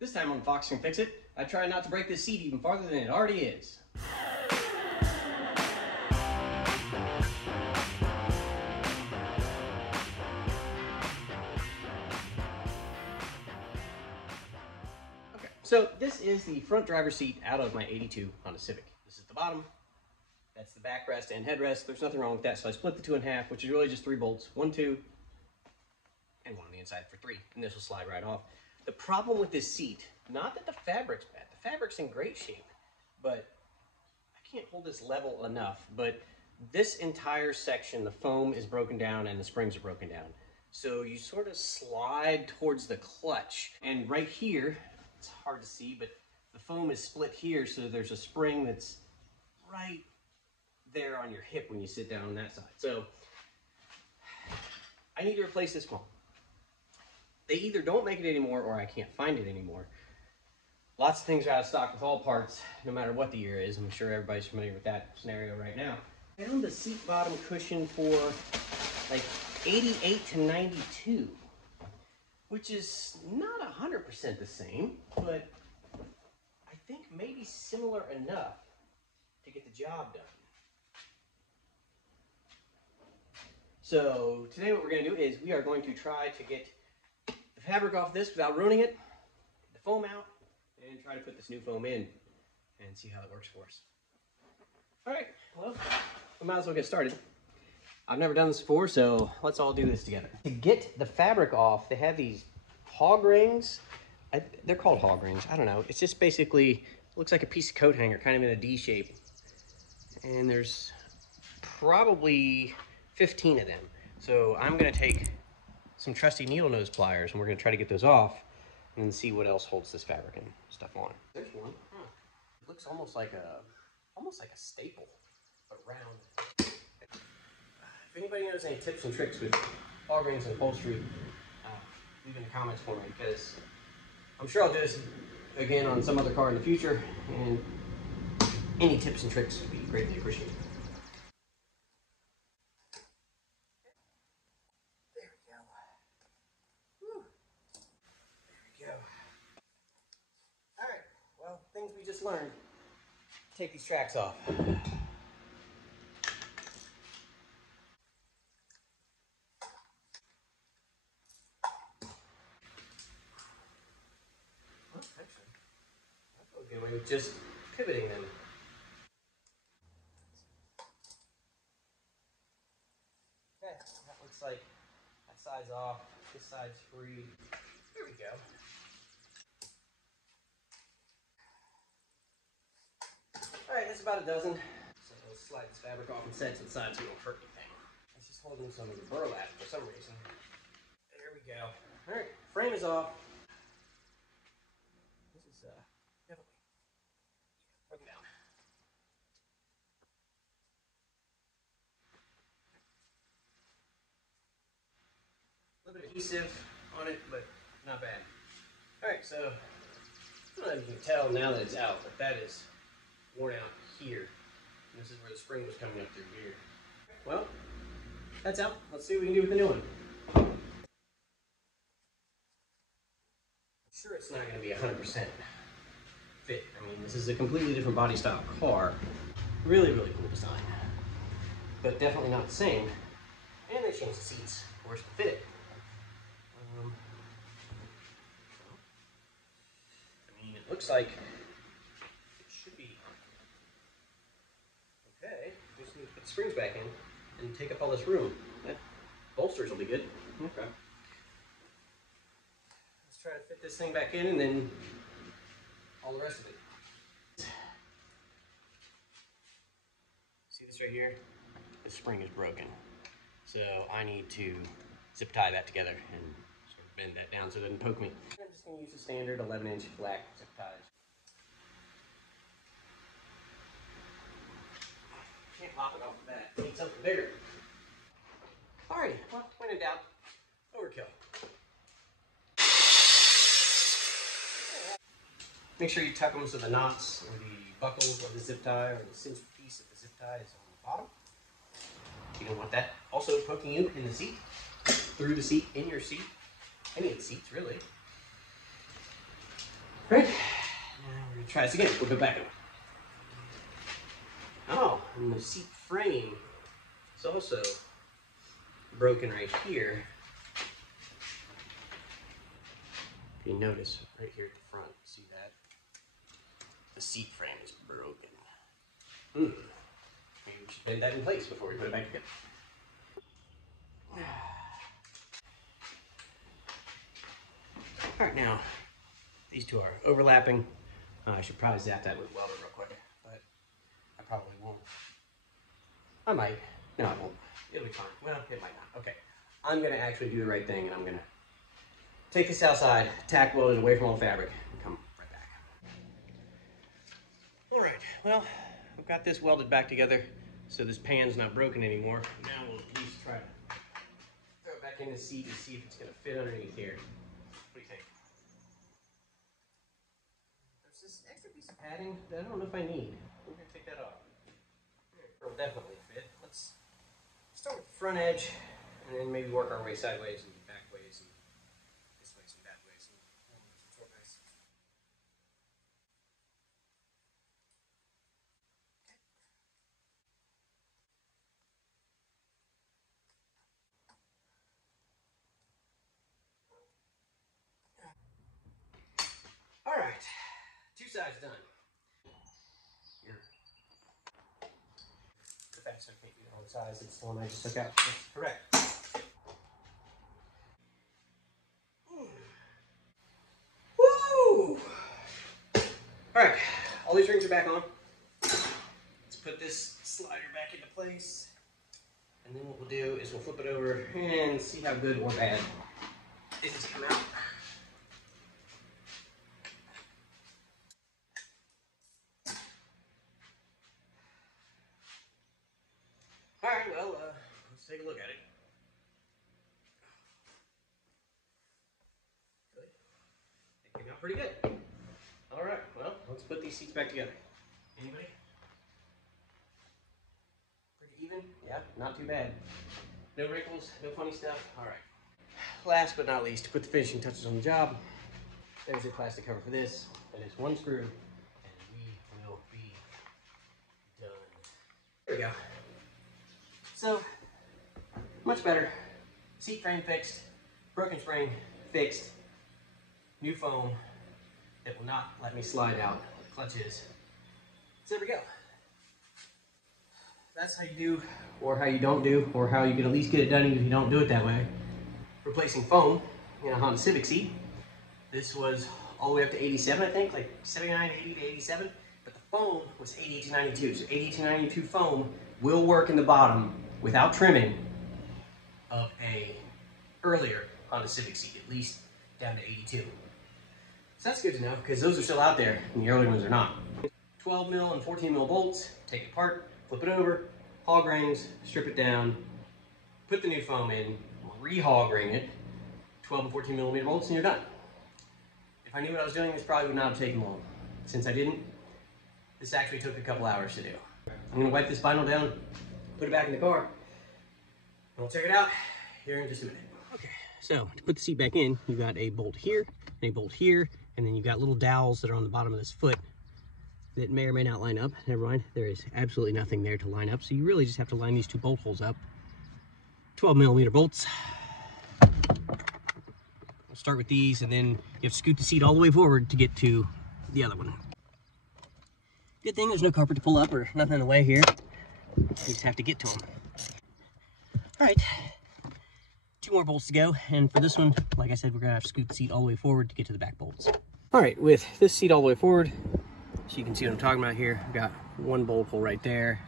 This time on Fox Can Fix It, I try not to break this seat even farther than it already is. Okay, so this is the front driver's seat out of my 82 Honda Civic. This is the bottom, that's the backrest and headrest. There's nothing wrong with that, so I split the two in half, which is really just 3 bolts, 1, 2, and 1 on the inside for 3, and this will slide right off. The problem with this seat, not that the fabric's bad, the fabric's in great shape, but I can't hold this level enough, but this entire section, the foam is broken down and the springs are broken down. So you sort of slide towards the clutch, and right here, it's hard to see, but the foam is split here, so there's a spring that's right there on your hip when you sit down on that side. So I need to replace this foam. They either don't make it anymore or I can't find it anymore. Lots of things are out of stock with all parts, no matter what the year is. I'm sure everybody's familiar with that scenario right now. I found the seat bottom cushion for like 88 to 92, which is not 100% the same, but I think maybe similar enough to get the job done. So today what we're going to do is we are going to try to get the fabric off this without ruining it, get the foam out, and try to put this new foam in and see how it works for us. All right, well, we might as well get started. I've never done this before, so let's all do this together. To get the fabric off, they have these hog rings. They're called hog rings, I don't know. It's just basically, looks like a piece of coat hanger, kind of in a D shape. And there's probably 15 of them. So I'm gonna take some trusty needle nose pliers and we're gonna try to get those off and then see what else holds this fabric and stuff on. There's one. It looks almost like a staple, but round. If anybody knows any tips and tricks with hog rings and upholstery, leave in the comments for me, because I'm sure I'll do this again on some other car in the future, and any tips and tricks would be greatly appreciated. There we go. Whew. There we go. All right, well, things we just learned. Take these tracks off. Okay, we're just pivoting them. Okay, that looks like that side's off, this side's free. There we go. All right, that's about a dozen. So let's slide this fabric off and set it to the side so we don't hurt anything. It's just holding some of the burlap for some reason. There we go. All right, frame is off. This is definitely broken down. A little bit of adhesive on it, but not bad. All right, so I don't know if you can tell now that it's out, but that is worn out here. And this is where the spring was coming up through here. Well, that's out. Let's see what we can do with the new one. I'm sure it's not going to be 100% fit. I mean, this is a completely different body style car. Really, really cool design. But definitely not the same. And they changed the seats, of course, to fit it. I mean, it looks like it should be okay. We just need to put the springs back in and take up all this room. That bolsters will be good. Okay. Let's try to fit this thing back in and then all the rest of it. See this right here? The spring is broken. So I need to zip tie that together and sort of bend that down so it doesn't poke me. I'm just going to use the standard 11-inch flat zip ties. Can't pop it off of that. Need something bigger. Alrighty, well, when in doubt, overkill. Make sure you tuck them so the knots or the buckles or the zip tie or the cinch piece of the zip tie is on the bottom. You don't want that also poking you in the seat, through the seat, in your seat, any of the seats really. Right, now we're gonna try this again. We'll go back. Oh, and the seat frame is also broken right here. If you notice, right here at the front, see that? The seat frame is broken. Maybe we should bend that in place before we put it back together. All right, now, these two are overlapping. I should probably zap that with a welder real quick, but I probably won't. I might. No, I won't. It'll be fine. Well, it might not. Okay. I'm going to actually do the right thing, and I'm going to take this outside, tack weld it away from all the fabric, and come right back. All right. Well, I've got this welded back together, so this pan's not broken anymore. Now we'll at least try to throw it back in the seat and see if it's going to fit underneath here. What do you think? There's this extra piece of padding that I don't know if I need. We're going to take that off. It'll definitely fit. Let's start with the front edge and then maybe work our way sideways and back ways and this ways and that ways. And nice. All right, 2 sides done. Here. The back side can't be the wrong size. It's the one I just took out. That's correct. Woo! All right, all these rings are back on. Let's put this slider back into place. And then what we'll do is we'll flip it over and see how good or bad it has come out. All right, well, let's take a look at it. Good. It came out pretty good. All right, well, let's put these seats back together. Anybody? Pretty even? Yeah, not too bad. No wrinkles, no funny stuff. All right. Last but not least, to put the finishing touches on the job, there's your plastic cover for this. That is 1 screw, and we will be done. There we go. So, much better. Seat frame fixed, broken spring fixed, new foam that will not let me slide out where the clutch is. So there we go. That's how you do, or how you don't do, or how you can at least get it done even if you don't do it that way. Replacing foam in a Honda Civic seat. This was all the way up to 87, I think, like 79, 80 to 87. But the foam was 80 to 92. So 80 to 92 foam will work in the bottom without trimming of a earlier Honda Civic seat, at least down to 82. So that's good to know, because those are still out there, and the early ones are not. 12 mil and 14 mil bolts, take it apart, flip it over, hog rings, strip it down, put the new foam in, re-hog ring it, 12 and 14 millimeter bolts, and you're done. If I knew what I was doing, this probably would not have taken long. Since I didn't, this actually took a couple hours to do. I'm gonna wipe this vinyl down, put it back in the car, and we'll check it out here in just a minute. Okay, so to put the seat back in, you got a bolt here, and a bolt here, and then you got little dowels that are on the bottom of this foot that may or may not line up. Never mind, there is absolutely nothing there to line up, so you really just have to line these 2 bolt holes up. 12 millimeter bolts. We'll start with these, and then you have to scoot the seat all the way forward to get to the other one. Good thing there's no carpet to pull up or nothing in the way here. You just have to get to them. All right, 2 more bolts to go, and for this one, like I said, we're gonna have to scoot the seat all the way forward to get to the back bolts. All right, with this seat all the way forward, so you can see what I'm talking about here. I've got 1 bolt hole right there,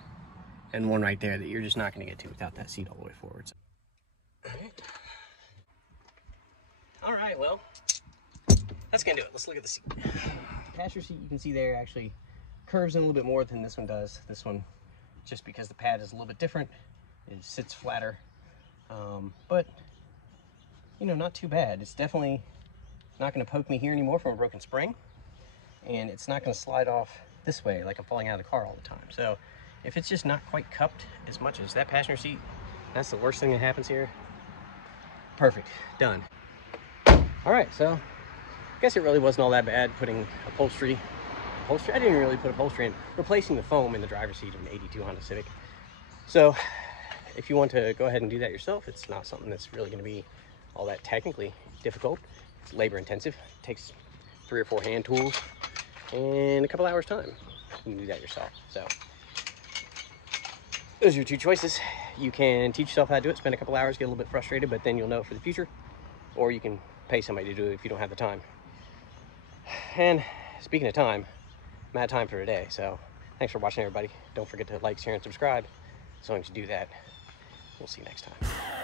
and 1 right there that you're just not gonna get to without that seat all the way forward. So. All right, well, that's gonna do it. Let's look at the seat. The passenger seat, you can see there, actually curves in a little bit more than this one does. This one, just because the pad is a little bit different, it sits flatter. But, you know, not too bad. It's definitely not gonna poke me here anymore from a broken spring, and it's not gonna slide off this way like I'm falling out of the car all the time. So if it's just not quite cupped as much as that passenger seat, that's the worst thing that happens here. Perfect, done. All right, so guess it really wasn't all that bad putting upholstery. I didn't really put upholstery in, replacing the foam in the driver's seat of an 82 Honda Civic. So if you want to go ahead and do that yourself, it's not something that's really going to be all that technically difficult. It's labor intensive. It takes 3 or 4 hand tools and a couple hours time. You can do that yourself. So those are your 2 choices. You can teach yourself how to do it, spend a couple hours, get a little bit frustrated, but then you'll know for the future. Or you can pay somebody to do it if you don't have the time. And speaking of time, I'm out of time for today. So thanks for watching, everybody. Don't forget to like, share, and subscribe. As long as you do that, we'll see you next time.